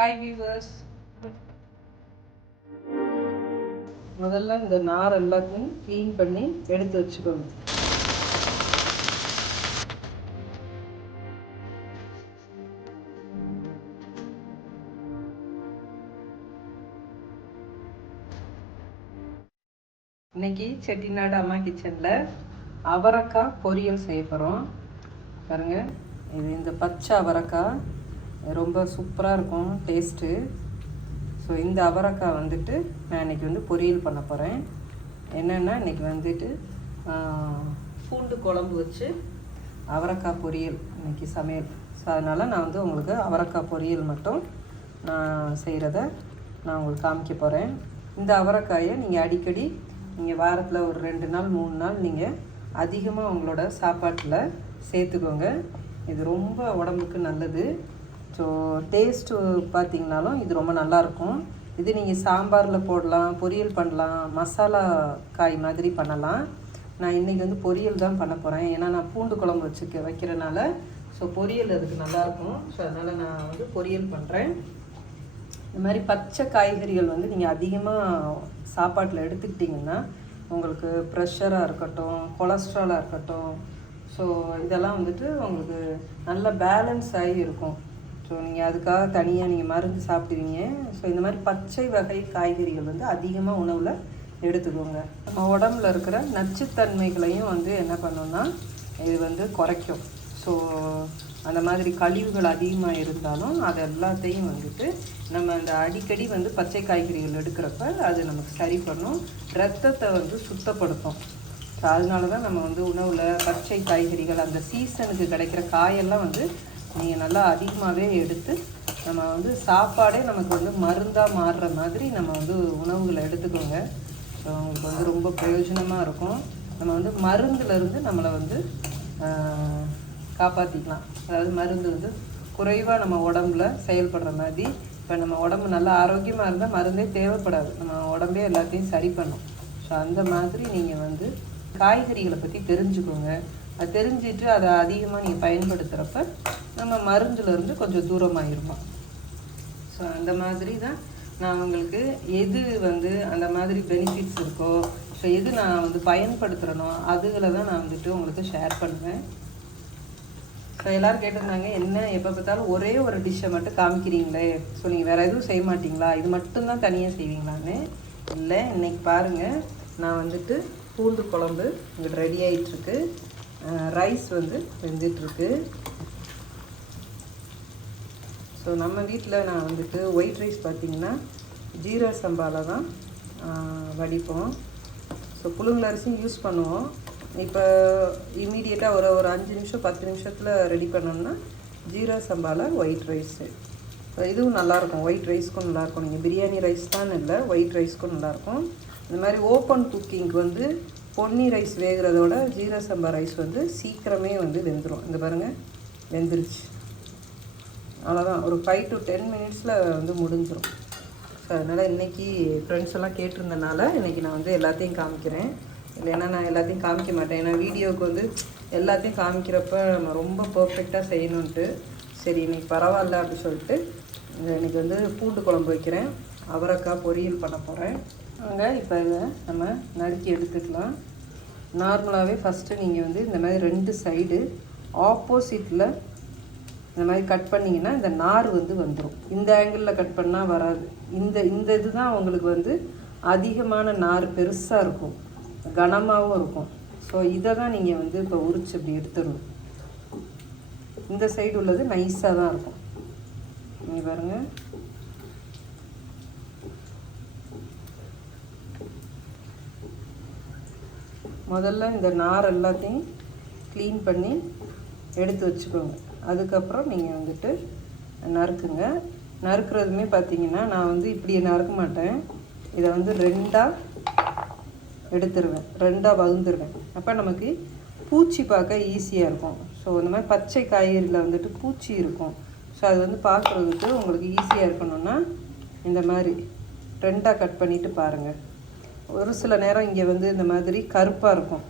Hi viewers முதல்ல இந்த நார் எல்லாத்தையும் க்ளீன் பண்ணி எடுத்து வச்சுக்கோங்க. இன்னைக்கு செட்டிநாடு அம்மா கிச்சனில் அவரைக்காய் பொரியல் செய்ய போகிறோம் பாருங்க இது இந்த பச்சை அவரைக்காய். ரொம்ப சூப்பராக இருக்கும் டேஸ்ட்டு ஸோ இந்த அவரக்காய் வந்துட்டு நான் இன்னைக்கு வந்து பொரியல் பண்ண போகிறேன் என்னென்னா இன்னைக்கு வந்துட்டு பூண்டு குழம்பு வச்சு அவரைக்காய் பொரியல் இன்னைக்கு சமையல். ஸோ அதனால் நான் வந்து உங்களுக்கு அவரைக்காய் பொரியல் மட்டும் நான் செய்கிறத நான் உங்களுக்கு காமிக்க போகிறேன் இந்த அவரைக்காயை நீங்கள் அடிக்கடி நீங்கள் வாரத்தில் ஒரு ரெண்டு நாள் மூணு நாள் நீங்கள் அதிகமாக உங்களோட சாப்பாட்டில் சேர்த்துக்கோங்க. இது ரொம்ப உடம்புக்கு நல்லது. ஸோ டேஸ்ட்டு பார்த்தீங்கனாலும் இது ரொம்ப நல்லாயிருக்கும் இது நீங்கள் சாம்பாரில் போடலாம் பொரியல் பண்ணலாம் மசாலா காய் மாதிரி பண்ணலாம். நான் இன்றைக்கி வந்து பொரியல் தான் பண்ண போகிறேன் ஏன்னா நான் பூண்டு குழம்பு வச்சுக்க வைக்கிறனால ஸோ பொரியல் அதுக்கு நல்லாயிருக்கும் ஸோ அதனால் நான் வந்து பொரியல் பண்ணுறேன் இந்த மாதிரி பச்சை காய்கறிகள் வந்து நீங்கள் அதிகமாக சாப்பாட்டில் எடுத்துக்கிட்டிங்கன்னா உங்களுக்கு ப்ரெஷராக இருக்கட்டும் கொலஸ்ட்ராலாக இருக்கட்டும் ஸோ இதெல்லாம் வந்துட்டு உங்களுக்கு நல்ல பேலன்ஸ் ஆகி இருக்கும். ஸோ நீங்கள் அதுக்காக தனியாக நீங்கள் மருந்து சாப்பிடுவீங்க. ஸோ இந்த மாதிரி பச்சை வகை காய்கறிகள் வந்து அதிகமாக உணவில் எடுத்துக்கோங்க. நம்ம உடம்புல இருக்கிற நச்சுத்தன்மைகளையும் வந்து என்ன பண்ணோம்னா இது வந்து குறைக்கும். ஸோ அந்த மாதிரி கழிவுகள் அதிகமாக இருந்தாலும் அது எல்லாத்தையும் வந்துட்டு நம்ம அந்த அடிக்கடி வந்து பச்சை காய்கறிகள் எடுக்கிறப்ப அது நமக்கு சரி பண்ணும். ரத்தத்தை வந்து சுத்தப்படுத்தும். ஸோ அதனால தான் நம்ம வந்து உணவில் பச்சை காய்கறிகள் அந்த சீசனுக்கு கிடைக்கிற காயெல்லாம் வந்து நீங்கள் நல்லா அதிகமாகவே எடுத்து நம்ம வந்து சாப்பாடே நமக்கு வந்து மருந்தாக மாறுற மாதிரி நம்ம வந்து உணவுகளை எடுத்துக்கோங்க. ஸோ உங்களுக்கு வந்து ரொம்ப பிரயோஜனமாக இருக்கும். நம்ம வந்து மருந்துலேருந்து நம்மளை வந்து காப்பாற்றிக்கலாம் அதாவது மருந்து வந்து குறைவாக நம்ம உடம்புல செயல்படுற மாதிரி இப்போ நம்ம உடம்பு நல்லா ஆரோக்கியமாக இருந்தால் மருந்தே தேவைப்படாது. நம்ம உடம்பே எல்லாத்தையும் சரி பண்ணும். ஸோ அந்த மாதிரி நீங்கள் வந்து காய்கறிகளை பற்றி தெரிஞ்சுக்கோங்க. அது தெரிஞ்சுட்டு அதை அதிகமாக நீங்கள் பயன்படுத்துகிறப்ப நம்ம மருந்துலேருந்து கொஞ்சம் தூரமாயிருப்போம். ஸோ அந்த மாதிரி தான் நான் உங்களுக்கு எது வந்து அந்த மாதிரி பெனிஃபிட்ஸ் இருக்கோ ஸோ எது நான் வந்து பயன்படுத்துகிறனோ அதுகளை தான் நான் வந்துட்டு உங்களுக்கு ஷேர் பண்ணுவேன். ஸோ எல்லோரும் கேட்டிருந்தாங்க என்ன எப்போ பார்த்தாலும் ஒரே ஒரு டிஷ்ஷை மட்டும் காமிக்கிறீங்களே. ஸோ நீங்கள் வேறு எதுவும் செய்ய மாட்டிங்களா? இது மட்டும்தான் தனியாக செய்வீங்களான்னு? இல்லை இன்னைக்கு பாருங்கள் நான் வந்துட்டு பூண்டு குழம்பு இங்கே ரெடி ஆகிட்டுருக்கு ரைஸ் வந்து வெந்துட்டுருக்கு ஸோ நம்ம வீட்டில் நான் வந்துட்டு ஒயிட் ரைஸ் பார்த்தீங்கன்னா ஜீரா சம்பாவில் தான் வடிப்போம். ஸோ புழுங்கல் அரிசியும் யூஸ் பண்ணுவோம். இப்போ இமீடியட்டாக ஒரு ஒரு அஞ்சு நிமிஷம் பத்து நிமிஷத்தில் ரெடி பண்ணோம்னா ஜீரா சம்பாவில் ஒயிட் ரைஸு இதுவும் நல்லாயிருக்கும் ஒயிட் ரைஸ்க்கும் நல்லாயிருக்கும் நீங்கள் பிரியாணி ரைஸ் தான் இல்லை ஒயிட் ரைஸ்க்கும் நல்லாயிருக்கும் இந்த மாதிரி ஓப்பன் குக்கிங்க்கு வந்து பொன்னி ரைஸ் வேகிறதோட ஜீரா சம்பா ரைஸ் வந்து சீக்கிரமே வந்து வெந்துடும் இந்த பாருங்கள் வெந்துருச்சு. அவ்வளோதான் ஒரு ஃபைவ் டு டென் மினிட்ஸில் வந்து முடிஞ்சிடும் ஸோ அதனால் இன்றைக்கி ஃப்ரெண்ட்ஸ் எல்லாம் கேட்டிருந்தனால இன்றைக்கி நான் வந்து எல்லாத்தையும் காமிக்கிறேன். இல்லைன்னா நான் எல்லாத்தையும் காமிக்க மாட்டேன். ஏன்னா வீடியோவுக்கு வந்து எல்லாத்தையும் காமிக்கிறப்ப நம்ம ரொம்ப பர்ஃபெக்டாக செய்யணுன்ட்டு சரி இன்னைக்கு பரவாயில்ல அப்படின்னு சொல்லிட்டு இந்த இன்னைக்கு வந்து பூண்டு குழம்பு வைக்கிறேன். அவரைக்காய் பொரியல் பண்ண போகிறேன் வாங்க இப்போ இதை நம்ம நறுக்கி எடுத்துக்கலாம். நார்மலாகவே ஃபஸ்ட்டு நீங்கள் வந்து இந்த மாதிரி ரெண்டு சைடு ஆப்போசிட்டில் இந்த மாதிரி கட் பண்ணிங்கன்னா இந்த நார் வந்து வந்துடும் இந்த ஆங்கிளில் கட் பண்ணால் வராது. இந்த இந்த இதுதான் உங்களுக்கு வந்து அதிகமான நார் பெருசாக இருக்கும். கனமாகவும் இருக்கும். ஸோ இதை தான் நீங்கள் வந்து இப்போ உரிச்சு அப்படி எடுத்துடணும். இந்த சைடு உள்ளது நைஸாக தான் இருக்கும். நீங்கள் பாருங்கள் முதல்ல இந்த நார் எல்லாத்தையும் க்ளீன் பண்ணி எடுத்து வச்சுக்கோங்க. அதுக்கப்புறம் நீங்கள் வந்துட்டு நறுக்குங்க. நறுக்கிறதுமே பார்த்தீங்கன்னா நான் வந்து இப்படி நறுக்க மாட்டேன். இதை வந்து ரெண்டாக எடுத்துருவேன். ரெண்டாக வகுந்துருவேன். அப்போ நமக்கு பூச்சி பார்க்க ஈஸியாக இருக்கும். ஸோ இந்த மாதிரி பச்சை காய்கறியில் வந்துட்டு பூச்சி இருக்கும். ஸோ அது வந்து பார்க்குறதுக்கு உங்களுக்கு ஈஸியாக இருக்கணும்னா இந்த மாதிரி ரெண்டாக கட் பண்ணிவிட்டு பாருங்கள் ஒரு சில நேரம் இங்கே வந்து இந்த மாதிரி கருப்பாக இருக்கும்.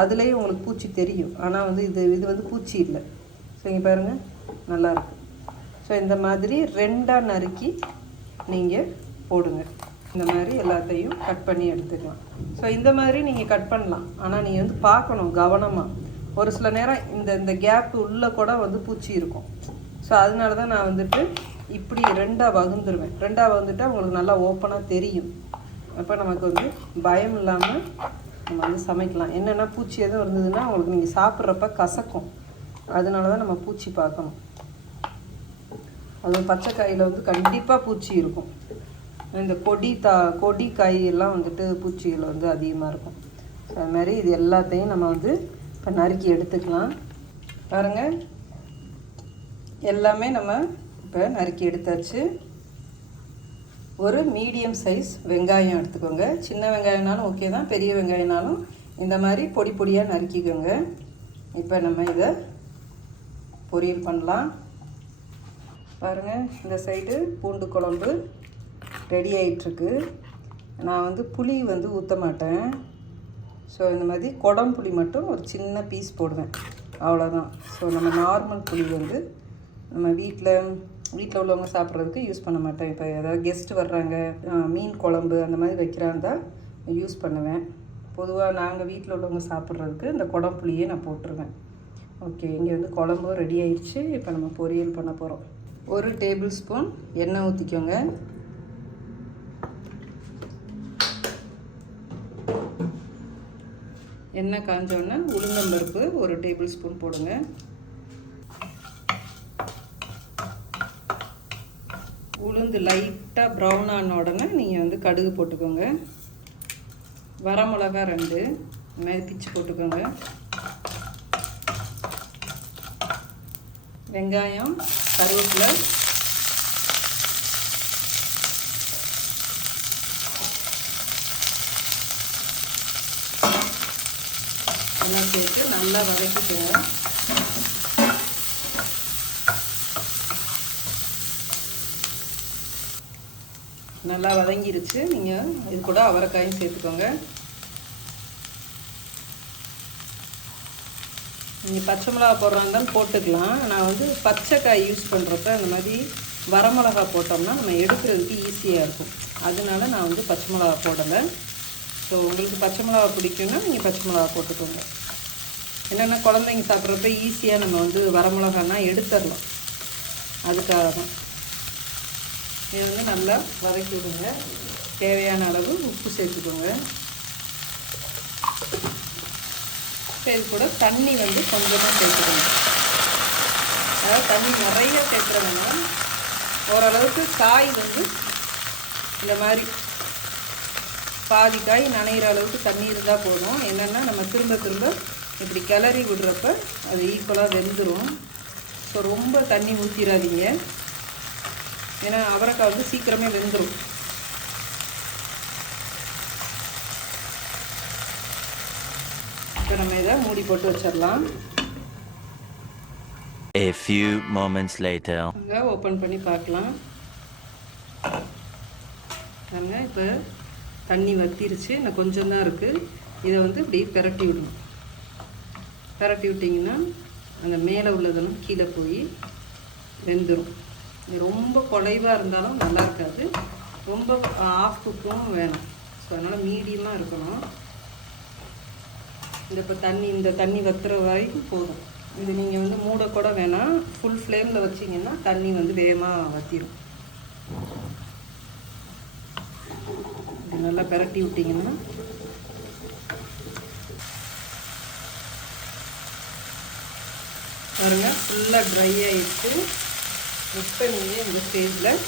அதுலேயும் உங்களுக்கு பூச்சி தெரியும். ஆனால் வந்து இது இது வந்து பூச்சி இல்லை. ஸோ இங்கே பாருங்கள் நல்லாயிருக்கும் ஸோ இந்த மாதிரி ரெண்டாக நறுக்கி நீங்கள் போடுங்க. இந்த மாதிரி எல்லாத்தையும் கட் பண்ணி எடுத்துக்கலாம். ஸோ இந்த மாதிரி நீங்கள் கட் பண்ணலாம். ஆனால் நீங்கள் வந்து பார்க்கணும் கவனமாக ஒரு சில நேரம் இந்த இந்த கேப் உள்ளே கூட வந்து பூச்சி இருக்கும். ஸோ அதனால தான் நான் வந்துட்டு இப்படி ரெண்டாக வகுந்துருவேன். ரெண்டாக வந்துட்டு உங்களுக்கு நல்லா ஓப்பனாக தெரியும். அப்போ நமக்கு வந்து பயம் இல்லாமல் நம்ம வந்து சமைக்கலாம். என்னென்னா பூச்சி எதுவும் இருந்ததுன்னா உங்களுக்கு நீங்கள் சாப்பிட்றப்ப கசக்கும். அதனால தான் நம்ம பூச்சி பார்க்கணும். அது பச்சை காயில் வந்து கண்டிப்பாக பூச்சி இருக்கும். இந்த கொடி தா கொடி காய் எல்லாம் வந்துட்டு பூச்சிகள் வந்து அதிகமாக இருக்கும். அது மாதிரி இது எல்லாத்தையும் நம்ம வந்து இப்போ நறுக்கி எடுத்துக்கலாம். பாருங்கள் எல்லாமே நம்ம இப்போ நறுக்கி எடுத்தாச்சு. ஒரு மீடியம் சைஸ் வெங்காயம் எடுத்துக்கோங்க. சின்ன வெங்காயம்னாலும் ஓகே தான் பெரிய வெங்காயம்னாலும் இந்த மாதிரி பொடி பொடியாக நறுக்கிக்கோங்க. இப்போ நம்ம இதை பொரியல் பண்ணலாம். பாருங்கள் இந்த சைடு பூண்டு குழம்பு ரெடி ஆகிட்டுருக்கு நான் வந்து புளி வந்து ஊற்ற மாட்டேன். ஸோ இந்த மாதிரி குடம் புளி மட்டும் ஒரு சின்ன பீஸ் போடுவேன். அவ்வளோதான் ஸோ நம்ம நார்மல் புளி வந்து நம்ம வீட்டில் வீட்டில் உள்ளவங்க சாப்பிட்றதுக்கு யூஸ் பண்ண மாட்டேன். இப்போ ஏதாவது கெஸ்ட் வர்றாங்க மீன் குழம்பு அந்த மாதிரி வைக்கிறாந்தா யூஸ் பண்ணுவேன். பொதுவாக நாங்கள் வீட்டில் உள்ளவங்க சாப்பிட்றதுக்கு இந்த குடம்புளியே நான் போட்டுருவேன். ஓகே இங்கே வந்து குழம்பும் ரெடி ஆயிடுச்சு இப்போ நம்ம பொரியல் பண்ண போகிறோம் ஒரு டேபிள் ஸ்பூன் எண்ணெய் ஊற்றிக்கோங்க எண்ணெய் காஞ்சோன்னே உளுந்தம்பருப்பு ஒரு டேபிள் ஸ்பூன் போடுங்க. உளுந்து லைட்டாக ப்ரௌன் ஆன உடனே நீங்கள் வந்து கடுகு போட்டுக்கோங்க. வரமிளகா ரெண்டு. இந்த மாதிரி பிச்சு போட்டுக்கோங்க. வெங்காயம் கருவேப்பிலை. எல்லாம் சேர்த்து நல்லா வதக்கிக்கோங்க. நல்லா வதங்கிருச்சு. நீங்கள் இது கூட அவரைக்காயும் சேர்த்துக்கோங்க. நீங்கள் பச்சை மிளகா போடுறாஇருந்தாலும் போட்டுக்கலாம். நான் வந்து பச்சைக்காய் யூஸ் பண்ணுறப்ப இந்த மாதிரி வரமிளகா போட்டோம்னா நம்ம எடுக்கிறதுக்கு ஈஸியாக இருக்கும். அதனால நான் வந்து பச்சை மிளகா போடலை. ஸோ உங்களுக்கு பச்சை மிளகா பிடிக்கும்னா நீங்கள் பச்சை மிளகா போட்டுக்கோங்க. என்னென்னா குழந்தைங்க சாப்பிட்றப்ப ஈஸியாக நம்ம வந்து வரமிளகானா எடுத்துடலாம். அதுக்காக தான் இதை வந்து நல்லா வதக்கி விடுங்க. தேவையான அளவு உப்பு சேர்த்துக்கோங்க. இப்போ இது கூட தண்ணி வந்து கொஞ்சமாக சேர்த்துக்கோங்க. அதாவது தண்ணி நிறைய சேர்க்குற ஓரளவுக்கு காய் வந்து இந்த மாதிரி பாதி காய் நனைகிற அளவுக்கு தண்ணி இருந்தால் போதும். என்னென்னா நம்ம திரும்ப திரும்ப இப்படி கிளறி விடுறப்ப அது ஈக்குவலாக வெந்துடும் ஸோ ரொம்ப தண்ணி ஊற்றிடாதீங்க ஏன்னா அவரைக்காய் வந்து சீக்கிரமே வெந்துடும் இப்போ நம்ம இதை மூடி போட்டு வச்சிடலாம். A few moments later. அங்கே ஓப்பன் பண்ணி பார்க்கலாம். பாருங்க இப்போ தண்ணி வத்திருச்சு. இன்னும் கொஞ்சம் தான் இருக்குது இதை வந்து இப்படி பிரட்டி விடணும். பிரட்டி விட்டிங்கன்னா அந்த மேலே உள்ளதெல்லாம் கீழே போய் வெந்துடும் இது ரொம்ப குலைவாக இருந்தாலும் நல்லா இருக்காது. ரொம்ப ஆஃப் குக்கும் வேணும். ஸோ அதனால் மீடியமாக இருக்கணும். இந்த இப்போ தண்ணி இந்த தண்ணி வத்துற வரைக்கும் போதும். இது நீங்கள் வந்து மூட வேணாம். ஃபுல் ஃப்ளேமில் வச்சிங்கன்னா தண்ணி வந்து வேகமாக வற்றிடும் இது நல்லா பிரட்டி விட்டிங்கன்னா பாருங்கள் ஃபுல்லாக ட்ரை ஆகிடுச்சு இப்போ இந்த ஸ்டேஜில்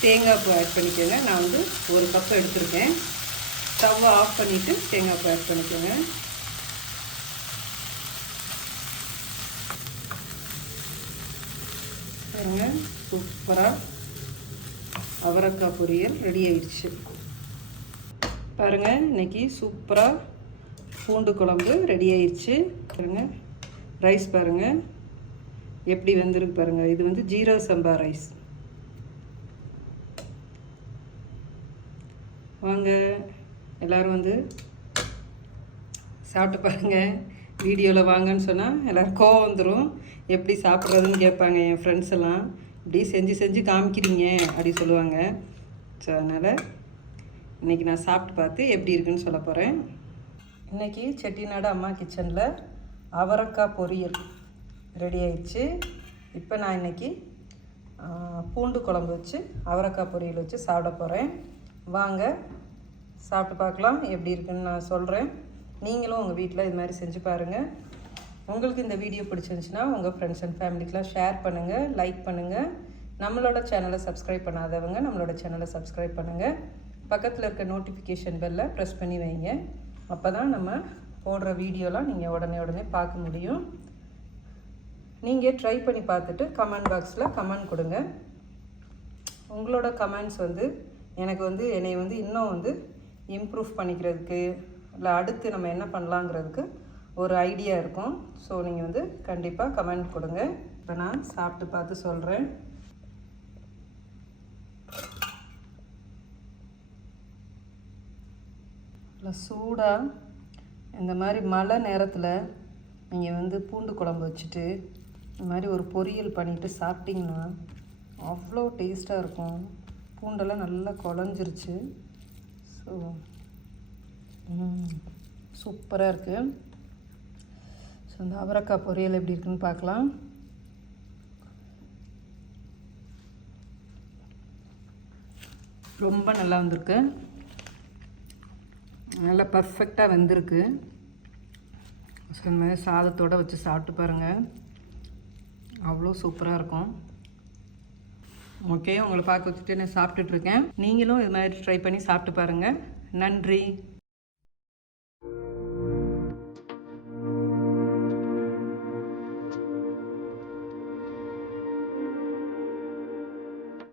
தேங்காய் பூ ஆட் பண்ணிக்கோங்க. நான் வந்து ஒரு கப் எடுத்திருக்கேன். ஸ்டவ்வை ஆஃப் பண்ணிவிட்டு தேங்காய் பூ ஆட் பண்ணிக்கோங்க. பாருங்க சூப்பராக அவரக்காய் பொரியல் ரெடி ஆயிடுச்சு. பாருங்கள் இன்னைக்கு சூப்பராக பூண்டு குழம்பு ரெடி ஆயிடுச்சு. பாருங்கள் ரைஸ் பாருங்கள் எப்படி வெந்திருக்கு பாருங்கள் இது வந்து ஜீரா சம்பா ரைஸ். வாங்க எல்லாரும் வந்து சாப்பிட்டு பாருங்கள் வீடியோவில் வாங்கன்னு சொன்னால் எல்லோரும் கோவம் வந்துடும் எப்படி சாப்பிட்றதுன்னு கேட்பாங்க என் ஃப்ரெண்ட்ஸ் எல்லாம். இப்படி செஞ்சு செஞ்சு காமிக்கிறீங்க அப்படி சொல்லுவாங்க. ஸோ அதனால் இன்றைக்கி நான் சாப்பிட்டு பார்த்து எப்படி இருக்குன்னு சொல்ல போகிறேன் இன்றைக்கி செட்டிநாடு அம்மா கிச்சனில் அவரக்காய் பொரியல். ரெடி ஆயிடுச்சு. இப்போ நான் இன்றைக்கி பூண்டு குழம்பு வச்சு அவரக்காய் பொரியல் வச்சு சாப்பிட போகிறேன் வாங்க சாப்பிட்டு பார்க்கலாம் எப்படி இருக்குன்னு நான் சொல்கிறேன் நீங்களும் உங்கள் வீட்டில் இது மாதிரி செஞ்சு பாருங்கள் உங்களுக்கு இந்த வீடியோ பிடிச்சிருந்துச்சுன்னா உங்கள் ஃப்ரெண்ட்ஸ் அண்ட் ஃபேமிலிக்கெலாம் ஷேர் பண்ணுங்கள் லைக் பண்ணுங்கள் நம்மளோட சேனலை சப்ஸ்கிரைப் பண்ணாதவங்க நம்மளோட சேனலை சப்ஸ்கிரைப் பண்ணுங்கள் பக்கத்தில் இருக்க நோட்டிஃபிகேஷன் பெல்லை ப்ரெஸ் பண்ணி வைங்க. அப்போ தான் நம்ம போடுற வீடியோலாம் நீங்கள் உடனே உடனே பார்க்க முடியும். நீங்கள் ட்ரை பண்ணி பார்த்துட்டு கமெண்ட் பாக்ஸில் கமெண்ட் கொடுங்க. உங்களோட கமெண்ட்ஸ் வந்து எனக்கு வந்து என்னை வந்து இன்னும் வந்து இம்ப்ரூவ் பண்ணிக்கிறதுக்கு இல்லை அடுத்து நம்ம என்ன பண்ணலாங்கிறதுக்கு ஒரு ஐடியா இருக்கும். ஸோ நீங்கள் வந்து கண்டிப்பாக கமெண்ட் கொடுங்க. இப்போ நான் சாப்பிட்டு பார்த்து சொல்கிறேன் இல்லை சூடாக இந்த மாதிரி மழை நேரத்தில் நீங்கள் வந்து பூண்டு குழம்பு வச்சுட்டு இந்த மாதிரி ஒரு பொரியல் பண்ணிவிட்டு சாப்பிட்டிங்கன்னா அவ்வளோ டேஸ்ட்டாக இருக்கும். பூண்டெல்லாம் நல்லா குழஞ்சிருச்சு. ஸோ சூப்பராக இருக்குது ஸோ இந்த அவரக்காய் பொரியல் எப்படி இருக்குன்னு பார்க்கலாம். ரொம்ப நல்லா வந்திருக்கு. நல்லா பர்ஃபெக்டாக வந்திருக்கு. ஸோ இந்த மாதிரி சாதத்தோடு வச்சு சாப்பிட்டு பாருங்கள் அவ்வளோ சூப்பராக இருக்கும். ஓகே உங்களை பார்க்க வச்சுட்டு நான் சாப்பிட்டுட்ருக்கேன் நீங்களும் இது மாதிரி ட்ரை பண்ணி சாப்பிட்டு பாருங்கள் நன்றி.